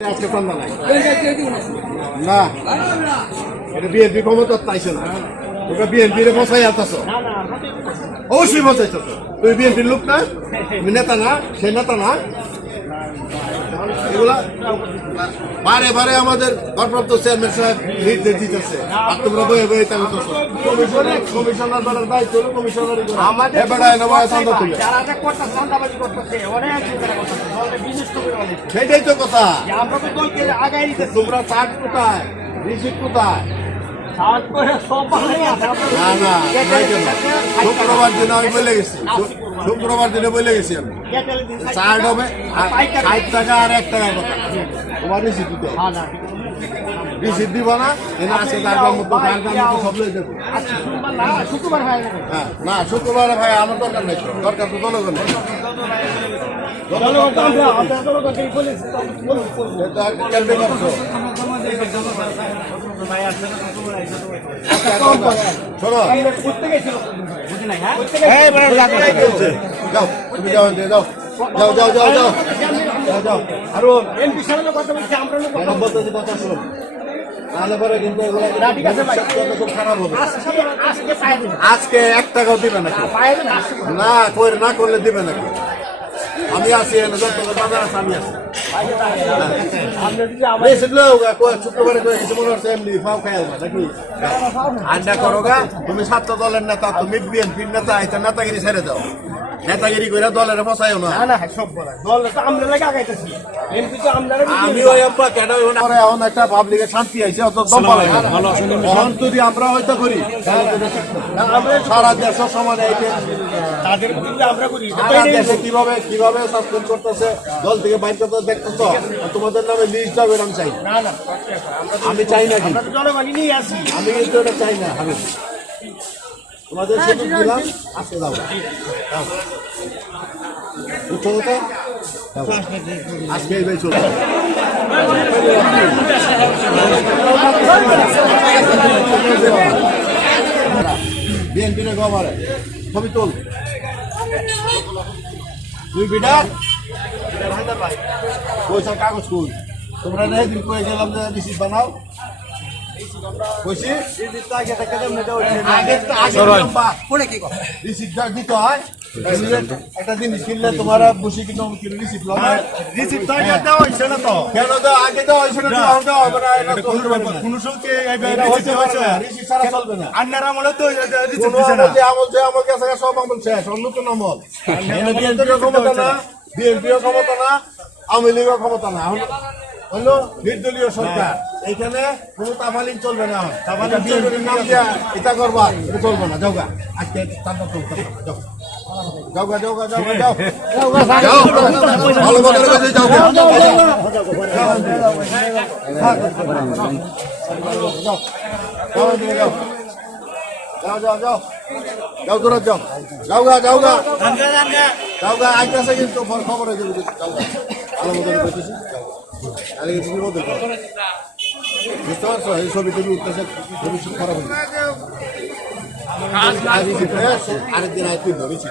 আজকে চান্দা নাই। না। এটা বিএনপি ক্ষমতা পাইছে না ওটা বিএনপি রে বসাই আনতেছ অবশ্যই বসাইছ তুমি বিএনপির লোক না তুমি নেতা না সে নেতা না। এগুলা বারে বারে আমাদের ভারপ্রাপ্ত চেয়ারম্যান সাহেব নির্দেশ দিতেছে। আর তোমরা বয়ে বয়ে কমিশনার বেলার দায়িত্ব হলো। সেটাই তো কথা। তোমরা কোথায়? রিসিপ্ট কোথায়? শুক্রবার দিনে আমি বলে গেছি। শুক্রবার দিনে বলে গেছি আমি। ষাট টাকা, আর টাকা এক টাকার কথা। তোমার রিসিপ্ট দিতে সব শুক্রবার হ্যাঁ না শুক্রবারে ভাই আমার দরকার নেই দরকার তো পরে আজকে আজকে পায়ে এক টাকাও দিবে নাকি। না না করলে দিবে নাকি আমি আছি বাজার আছে আমি আছি। নাকি? আড্ডা করো গা তুমি ছাত্র দলের নেতা তুমি বিএনপির নেতা এটা নেতাগিরি ছেড়ে দাও। নেতাগিরি করে দলের ফসাইও না। না না সব বলা দল তো আমরা লাগে আগাইতেছি। এমপি তো আমরা আমি ওই আব্বা কেন পরে এখন একটা পাবলিকের শান্তি আইছে অত দম পালাই এখন যদি আমরা হয়তো করি সারা দেশ সমানে আইতে তাদের আমরা করি সারা দেশে কীভাবে কীভাবে সাসপেন্ড করতেছে দল থেকে বাইর করতে দেখতেছ? তোমাদের নামে লিস্ট হবে আমি চাই। না। আমি চাই না কি? জনগণই নিয়ে আসি। আমি কিন্তু এটা চাই না আমি তোমাদের সুযোগ দিলাম আজকে দাও। দাও। বুঝছ তো। আজকে এই চলবে। বিএনপি রে গভারে ছবি তোল। তুই বিটা পয়সা কাগজ কই? তোমরা না দিন কয়ে গেলাম যে রিসিট বানাও। একটা জিনিস কিনলে তোমার বসে কিনো রিসিপ্ট রিসিপ্ট দেওয়া হয়েছে না তো? কেন তো আগে তো হয়েছে না এখন তো হবে না এটা তো হতে পারবে না। কোন সঙ্গে এটা হতে পারবে না রিসিপ্ট ছাড়া চলবে না। আন্নার আমলে তো রিসিপ্ট দিছে না। আমল যে আমল যে আমল গেছে গা সব আমল শেষ। অন্য কোন আমল। বিএনপিও ক্ষমতা না বিএনপিও ক্ষমতা না আওয়ামী লীগও ক্ষমতা না। হলো নির্দলীয় সরকার। এইখানে কোনো তাফালিং চলবে না তাফালিং বিএনপির নাম দিয়া এটা করবা এটা চলবে না। যাওগা আজকে তান্ডব চলবে যাও। যাওগা যাওগা যাওগা যাও যাও। ভালো কথা যাওগা যাও যাও যাও যাও। যাও যাও দূর যাও যাও। গা যাও গা। যাও গা আইতাছে কিন্তু ফোন খবর হয়ে যাবে যাও গা ভালো মতো বলতেছি যাও আরে তুমি বলতে পারো বুঝতে পারছ? এই ছবি তুমি উঠতেছে, ভবিষ্যৎ খারাপ হবে। আরেকদিন আয় তুই ধরেছি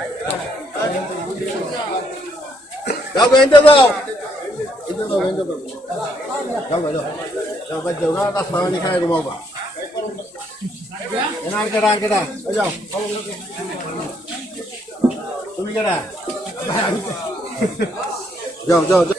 যাও এনতে দাও। এনতে দাও এনতে যাও যাও। যাও যাও যাও যাও যাও।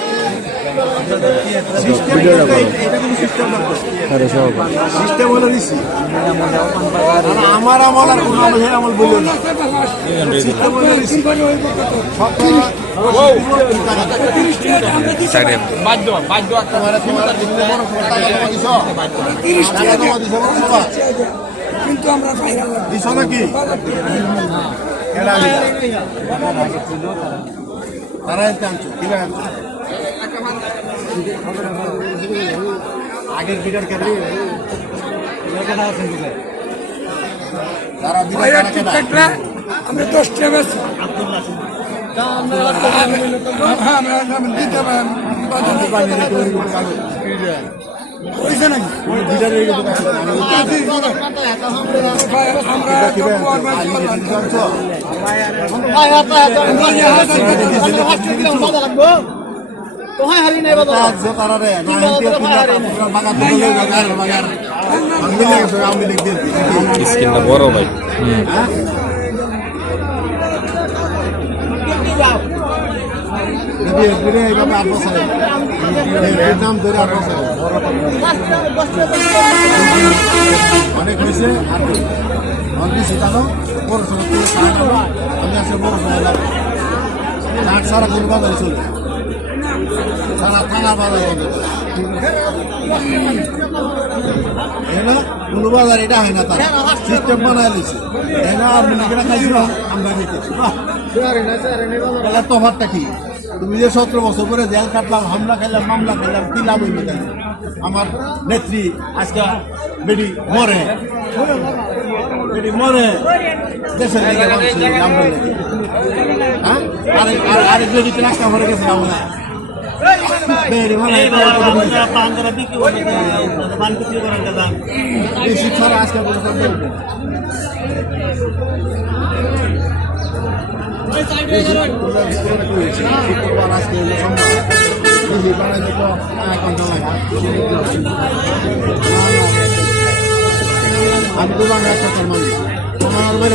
সিস্টেম হলো দিছি আমার আমল কিন্তু আমরা নাকি তারা আনছো কিনা আগের বিটার কেন লেখাটা আছে বুঝে তারা বিনা ভাইরা টাকা ঠিক দেয়। থাকলে আমরা দশটা পারি হয়েছে নাকি? আমরা চব্বুয়ার বাড়ি করলাম। আছে তারা রে, না তিনটা আপনারা বাগান যাও, গায়ের বাগান। আমি মিলে গেছি, আমি লিখ দিয়েছি। স্কিনটা বড় ভাই হুম। অনেক হয়েছে আর কি। অনেক কিছু জানো পড়াশোনা থেকে সাহায্য করো। আমি আসলে পড়াশোনা যাব সারা চলে সারা থানার বাজারে কোনো বাজার এটা হয় না তার। সিস্টেম বানায় দিছে। না আপনি লিখে খাইছিল, আমরা বাহ। তাহলে তফাতটা কি? তুমি যে সতেরো বছর পরে জেল কাটলাম হামলা খাইলাম, মামলা খাইলাম, কি লাভ হইবে তাহলে? আমার নেত্রী আজকে বেডি মরে। মরে। আরেক বেডিতে রাস্তা ভরে গেছে আমরা আমি তো বাংলা একটা মানুষ আমার